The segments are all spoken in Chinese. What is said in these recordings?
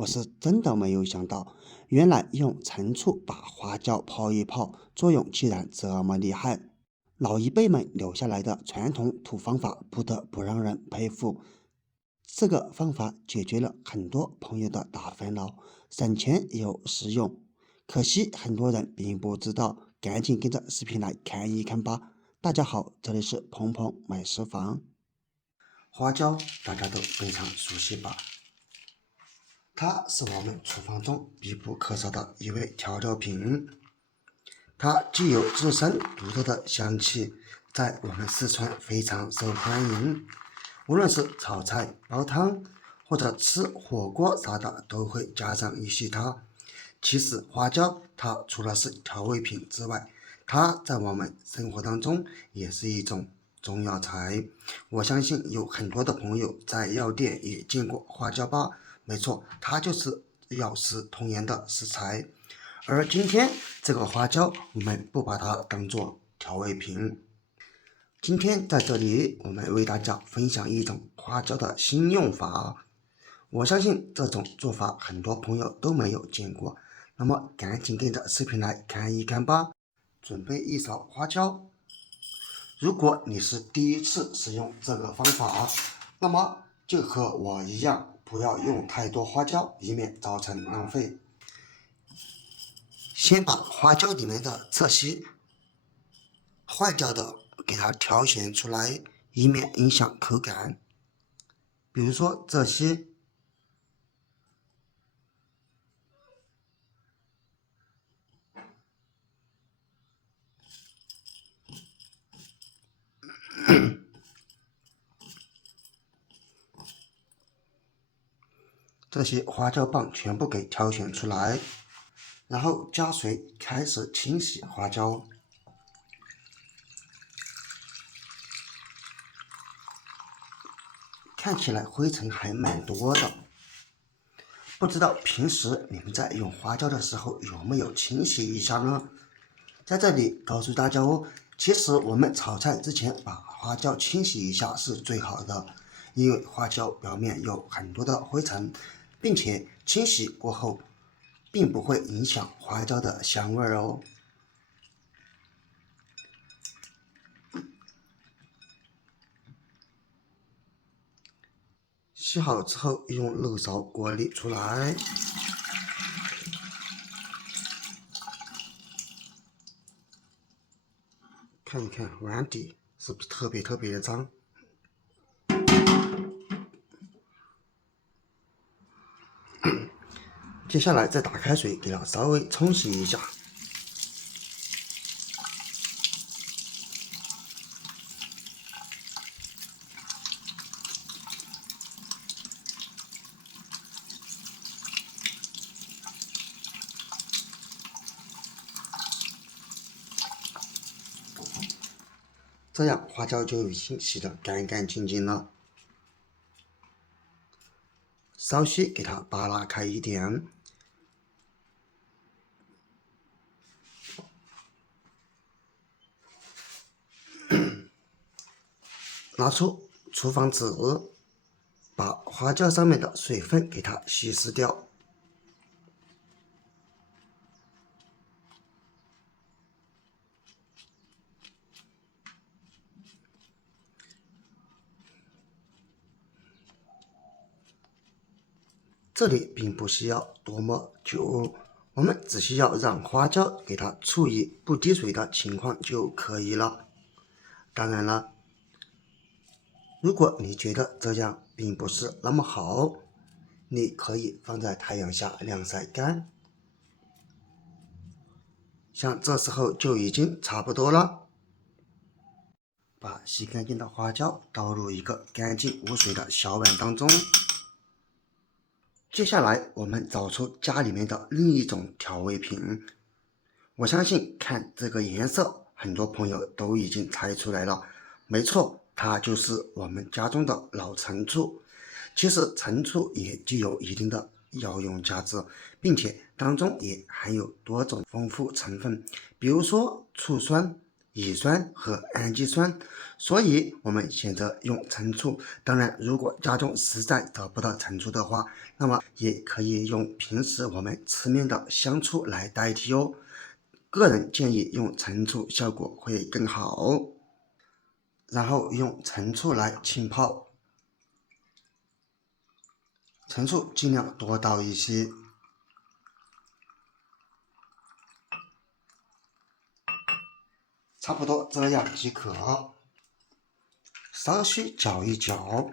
我是真的没有想到，原来用陈醋把花椒泡一泡，作用竟然这么厉害。老一辈们留下来的传统土方法，不得不让人佩服。这个方法解决了很多朋友的大烦恼，省钱又实用。可惜很多人并不知道，赶紧跟着视频来看一看吧。大家好，这里是鹏鹏美食房。花椒大家都非常熟悉吧？它是我们厨房中必不可少的一味调料品，它既有自身独特的香气，在我们四川非常受欢迎。无论是炒菜、煲汤或者吃火锅啥的，都会加上一些它。其实花椒它除了是调味品之外，它在我们生活当中也是一种中药材。我相信有很多的朋友在药店也见过花椒吧？没错，它就是药食同源的食材。而今天这个花椒，我们不把它当做调味品。今天在这里，我们为大家分享一种花椒的新用法。我相信这种做法很多朋友都没有见过，那么赶紧跟着视频来看一看吧。准备一勺花椒。如果你是第一次使用这个方法，那么就和我一样，不要用太多花椒，以免造成浪费。先把花椒里面的这些坏掉的给它挑选出来，以免影响口感。比如说这些，这些花椒棒全部给挑选出来，然后加水开始清洗花椒。看起来灰尘还蛮多的，不知道平时你们在用花椒的时候有没有清洗一下呢？在这里告诉大家哦，其实我们炒菜之前把花椒清洗一下是最好的，因为花椒表面有很多的灰尘，并且清洗过后并不会影响花椒的香味哦。洗好之后用漏勺过滤出来。看一看碗底是不是特别的脏。接下来再打开水给它稍微冲洗一下。这样花椒就已经洗得干干净净了。稍许给它扒拉开一点。拿出厨房纸，把花椒上面的水分给它稀释掉。这里并不需要多么久，我们只需要让花椒给它处于不滴水的情况就可以了。当然了，如果你觉得这样并不是那么好，你可以放在太阳下晾晒干。像这时候就已经差不多了。把洗干净的花椒倒入一个干净无水的小碗当中。接下来我们找出家里面的另一种调味品。我相信看这个颜色，很多朋友都已经猜出来了。没错，它就是我们家中的老陈醋。其实陈醋也具有一定的药用价值，并且当中也含有多种丰富成分，比如说醋酸、乙酸和氨基酸，所以我们选择用陈醋。当然，如果家中实在找不到陈醋的话，那么也可以用平时我们吃面的香醋来代替哦。个人建议用陈醋效果会更好。然后用陈醋来浸泡，陈醋尽量多倒一些，差不多这样即可。稍许搅一搅，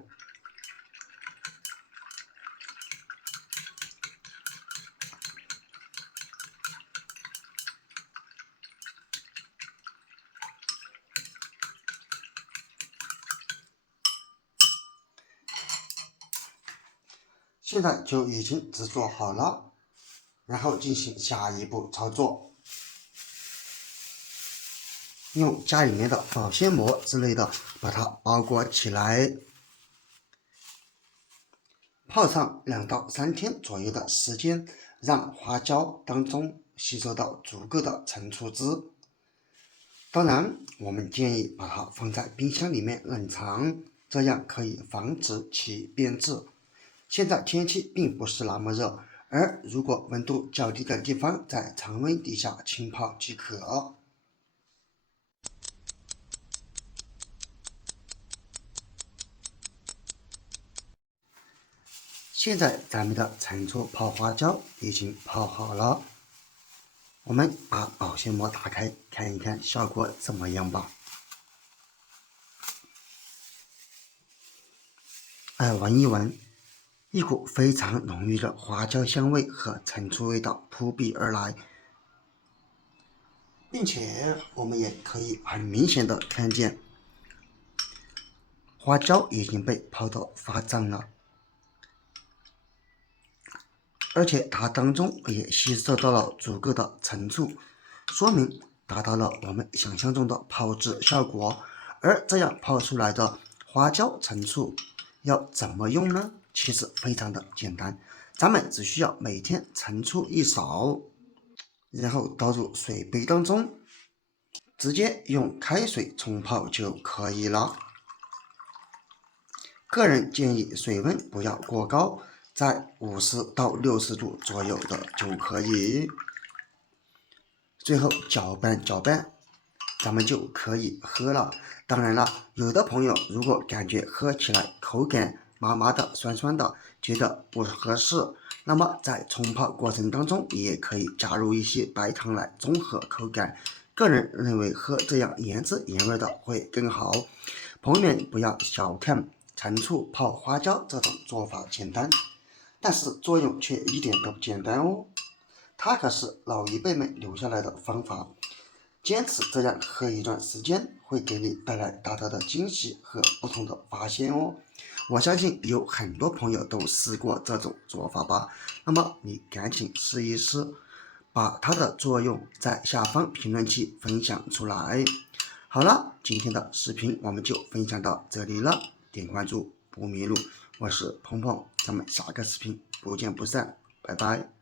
现在就已经制作好了，然后进行下一步操作。用家里面的保鲜膜之类的把它包裹起来，泡上2到3天左右的时间，让花椒当中吸收到足够的陈醋汁。当然，我们建议把它放在冰箱里面冷藏，这样可以防止其变质。现在天气并不是那么热，而如果温度较低的地方，在常温底下浸泡即可。现在咱们的陈醋泡花椒已经泡好了，我们把保鲜膜打开看一看效果怎么样吧。闻一闻，一股非常浓郁的花椒香味和陈醋味道扑鼻而来，并且我们也可以很明显的看见花椒已经被泡得发胀了，而且它当中也吸收到了足够的陈醋，说明达到了我们想象中的泡制效果。而这样泡出来的花椒陈醋要怎么用呢？其实非常的简单，咱们只需要每天陈醋1勺，然后倒入水杯当中，直接用开水冲泡就可以了。个人建议水温不要过高，在50到60度左右的就可以。最后搅拌搅拌，咱们就可以喝了。当然了，有的朋友如果感觉喝起来口感麻麻的、酸酸的，觉得不合适，那么在冲泡过程当中也可以加入一些白糖来中和口感。个人认为喝这样原汁原味的会更好。朋友们不要小看陈醋泡花椒这种做法简单，但是作用却一点都不简单哦。它可是老一辈们留下来的方法，坚持这样喝一段时间，会给你带来大大的惊喜和不同的发现哦。我相信有很多朋友都试过这种做法吧，那么你赶紧试一试，把它的作用在下方评论区分享出来。好了，今天的视频我们就分享到这里了，点关注不迷路，我是鹏鹏，咱们下个视频不见不散，拜拜。